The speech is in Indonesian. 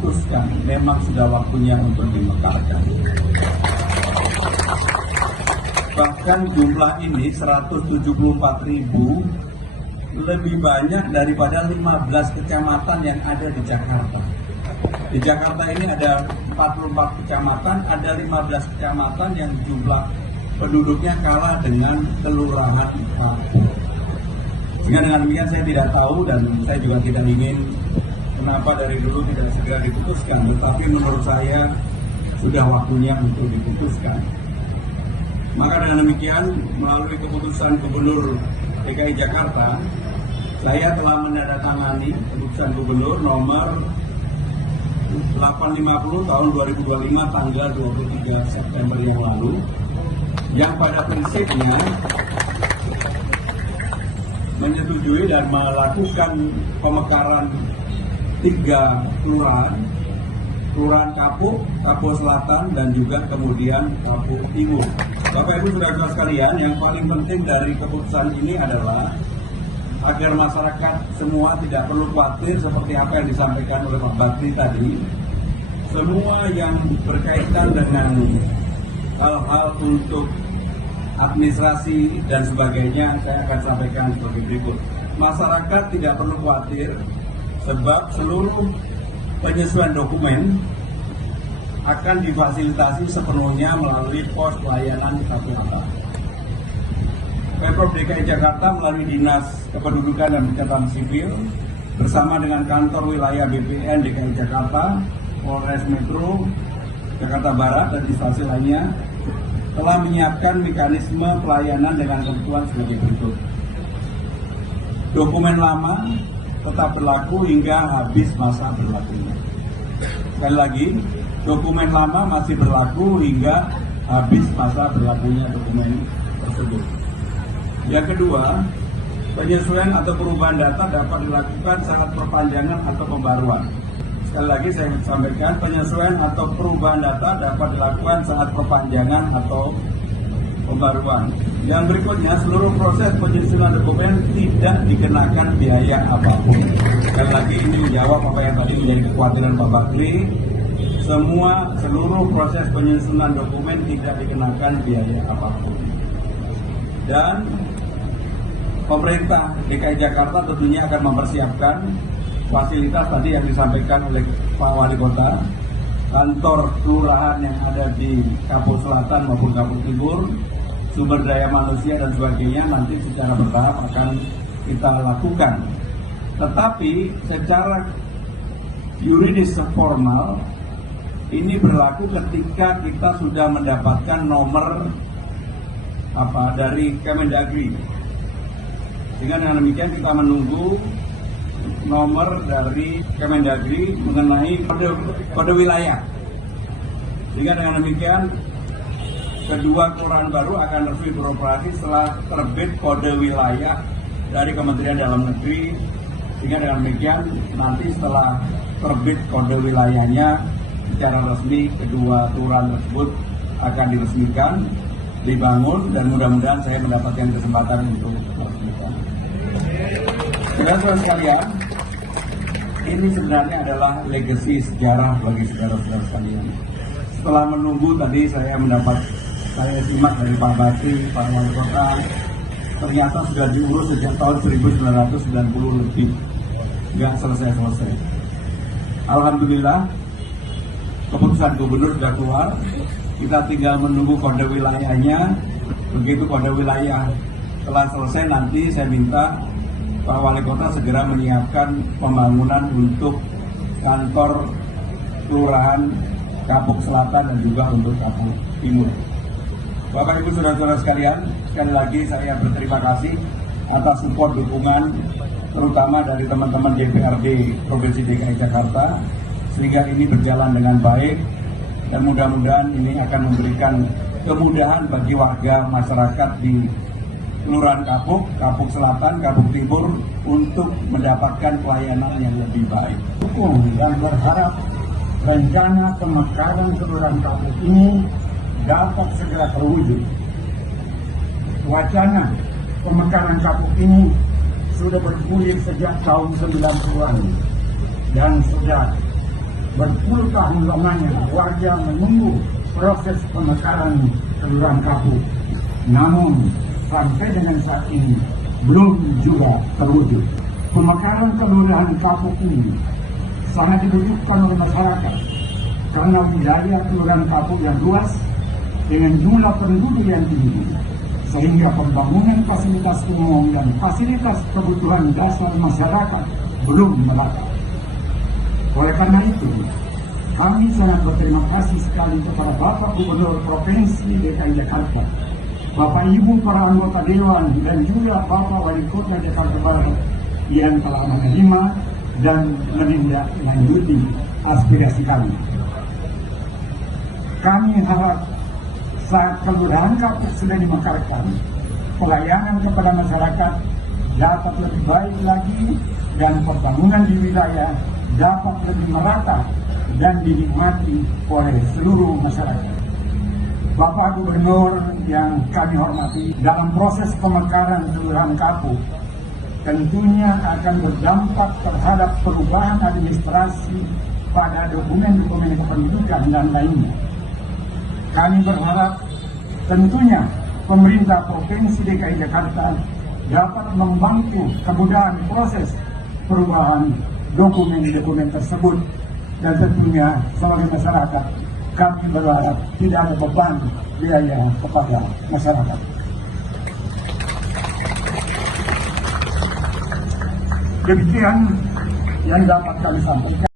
memutuskan memang sudah waktunya untuk dimekarkan. Bahkan jumlah ini 174.000 lebih banyak daripada 15 kecamatan yang ada di Jakarta. Di Jakarta ini ada 44 kecamatan, ada 15 kecamatan yang jumlah penduduknya kalah dengan kelurahan Kapuk. Sehingga dengan demikian saya tidak tahu dan saya juga tidak ingin kenapa dari dulu tidak segera diputuskan, tetapi menurut saya sudah waktunya untuk diputuskan. Maka dengan demikian, melalui keputusan Gubernur DKI Jakarta, saya telah menandatangani keputusan Gubernur nomor 850 tahun 2025 tanggal 23 September yang lalu, yang pada prinsipnya menyetujui dan melakukan pemekaran 3 kelurahan, Kelurahan Kapuk, Kapuk Selatan, dan juga kemudian Kapuk Timur. Bapak Ibu Saudara sekalian, yang paling penting dari keputusan ini adalah agar masyarakat semua tidak perlu khawatir seperti apa yang disampaikan oleh Pak Bakri tadi. Semua yang berkaitan dengan hal-hal untuk administrasi dan sebagainya saya akan sampaikan sebagai berikut. Masyarakat tidak perlu khawatir sebab seluruh penyesuaian dokumen akan difasilitasi sepenuhnya melalui pos pelayanan KPAK. Pemprov DKI Jakarta melalui Dinas Kependudukan dan Pencatatan Sipil bersama dengan kantor wilayah BPN DKI Jakarta, Polres Metro Jakarta Barat dan instansi lainnya telah menyiapkan mekanisme pelayanan dengan kebutuhan sebagai berikut. Dokumen lama tetap berlaku hingga habis masa berlakunya. Sekali lagi, dokumen lama masih berlaku hingga habis masa berlakunya dokumen tersebut. Yang kedua, penyesuaian atau perubahan data dapat dilakukan saat perpanjangan atau pembaruan. Sekali lagi saya sampaikan, penyesuaian atau perubahan data dapat dilakukan saat perpanjangan atau pembaruan. Yang berikutnya, seluruh proses penyusunan dokumen tidak dikenakan biaya apapun. Sekali lagi ini menjawab apa yang tadi menjadi kekhawatiran Pak Bakri. Seluruh proses penyusunan dokumen tidak dikenakan biaya apapun. Dan pemerintah DKI Jakarta tentunya akan mempersiapkan fasilitas tadi yang disampaikan oleh Pak Wali Kota, kantor kelurahan yang ada di Kapuk Selatan maupun Kapuk Timur, sumber daya manusia dan sebagainya nanti secara bertahap akan kita lakukan. Tetapi secara yuridis formal ini berlaku ketika kita sudah mendapatkan nomor dari Kemendagri. Sehingga dengan demikian kita menunggu nomor dari Kemendagri mengenai kode wilayah. Sehingga dengan demikian kedua kelurahan baru akan resmi beroperasi setelah terbit kode wilayah dari Kementerian Dalam Negeri. Sehingga dengan demikian nanti setelah terbit kode wilayahnya secara resmi kedua kelurahan tersebut akan diresmikan, dibangun, dan mudah-mudahan saya mendapatkan kesempatan untuk meresmikan. Saudara-saudara sekalian, ini sebenarnya adalah legasi sejarah bagi saudara-saudara sekalian. Setelah menunggu tadi saya simak dari Pak Bakri, Pak Wali Kota, ternyata sudah diurus sejak tahun 1990 lebih, nggak selesai-selesai. Alhamdulillah, keputusan Gubernur sudah keluar, kita tinggal menunggu kode wilayahnya. Begitu kode wilayah telah selesai, nanti saya minta Pak Wali Kota segera menyiapkan pembangunan untuk kantor kelurahan Kapuk Selatan dan juga untuk Kapuk Timur. Bapak Ibu Saudara-saudara sekalian, sekali lagi saya berterima kasih atas support dukungan terutama dari teman-teman DPRD Provinsi DKI Jakarta sehingga ini berjalan dengan baik dan mudah-mudahan ini akan memberikan kemudahan bagi warga masyarakat di Kelurahan Kapuk, Kapuk Selatan, Kapuk Timur untuk mendapatkan pelayanan yang lebih baik. Dukung dan berharap rencana pemekaran Kelurahan Kapuk ini dapat segera terwujud. Wacana pemekaran Kapuk ini sudah bergulir sejak tahun 90-an dan sudah Berpuluh tahun lamanya warga menunggu proses pemekaran Kelurahan Kapuk. Namun sampai dengan saat ini belum juga terwujud. Pemekaran Kelurahan Kapuk ini sangat dibutuhkan oleh masyarakat karena wilayah Kelurahan Kapuk yang luas dengan jumlah penduduk yang tinggi, sehingga pembangunan fasilitas umum dan fasilitas kebutuhan dasar masyarakat belum merata. Oleh karena itu, kami sangat berterima kasih sekali kepada Bapak Gubernur Provinsi DKI Jakarta, Bapak Ibu para anggota Dewan, dan juga Bapak Wali Kota Jakarta Barat yang telah menerima dan menindaklanjuti aspirasi kami. Kami harap saat Kelurahan Kapuk sudah dimekarkan, pelayanan kepada masyarakat dapat lebih baik lagi dan pembangunan di wilayah dapat lebih merata dan dinikmati oleh seluruh masyarakat. Bapak Gubernur yang kami hormati, dalam proses pemekaran Kelurahan Kapuk tentunya akan berdampak terhadap perubahan administrasi pada dokumen-dokumen kependudukan dan lainnya. Kami berharap tentunya pemerintah Provinsi DKI Jakarta dapat membantu kemudahan proses perubahan dokumen-dokumen tersebut, dan tentunya sebagai masyarakat kami berharap tidak ada beban biaya kepada masyarakat. Demikian yang dapat kami sampaikan.